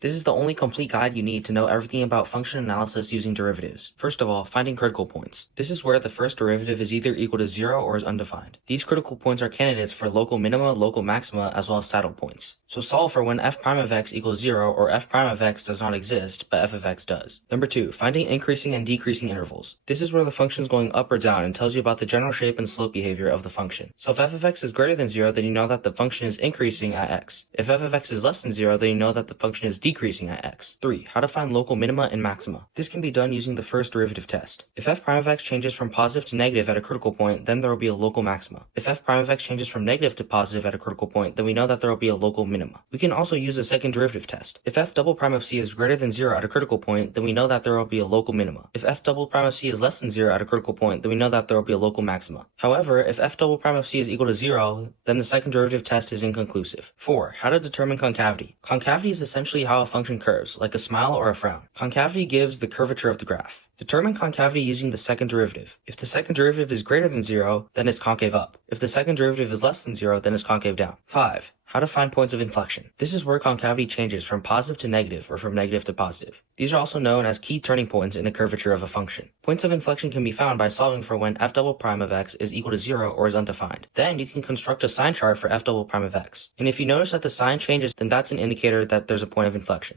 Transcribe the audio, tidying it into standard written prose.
This is the only complete guide you need to know everything about function analysis using derivatives. First of all, finding critical points. This is where the first derivative is either equal to 0 or is undefined. These critical points are candidates for local minima, local maxima, as well as saddle points. So solve for when f prime of x equals 0 or f prime of x does not exist, but f of x does. Number 2, finding increasing and decreasing intervals. This is where the function is going up or down and tells you about the general shape and slope behavior of the function. So if f of x is greater than 0, then you know that the function is increasing at x. If f of x is less than 0, then you know that the function is decreasing at x. 3. How to find local minima and maxima. This can be done using the first derivative test. If f prime of x changes from positive to negative at a critical point, then there will be a local maxima. If f prime of x changes from negative to positive at a critical point, then we know that there will be a local minima. We can also use a second derivative test. If f double prime of c is greater than 0 at a critical point, then we know that there will be a local minima. If f double prime of c is less than 0 at a critical point, then we know that there will be a local maxima. However, if f double prime of c is equal to 0, then the second derivative test is inconclusive. 4. How to determine concavity. Concavity is essentially how a function curves, like a smile or a frown. Concavity gives the curvature of the graph. Determine concavity using the second derivative. If the second derivative is greater than 0, then it's concave up. If the second derivative is less than 0, then it's concave down. 5. How to find points of inflection. This is where concavity changes from positive to negative or from negative to positive. These are also known as key turning points in the curvature of a function. Points of inflection can be found by solving for when f double prime of x is equal to 0 or is undefined. Then you can construct a sign chart for f double prime of x. And if you notice that the sign changes, then that's an indicator that there's a point of inflection.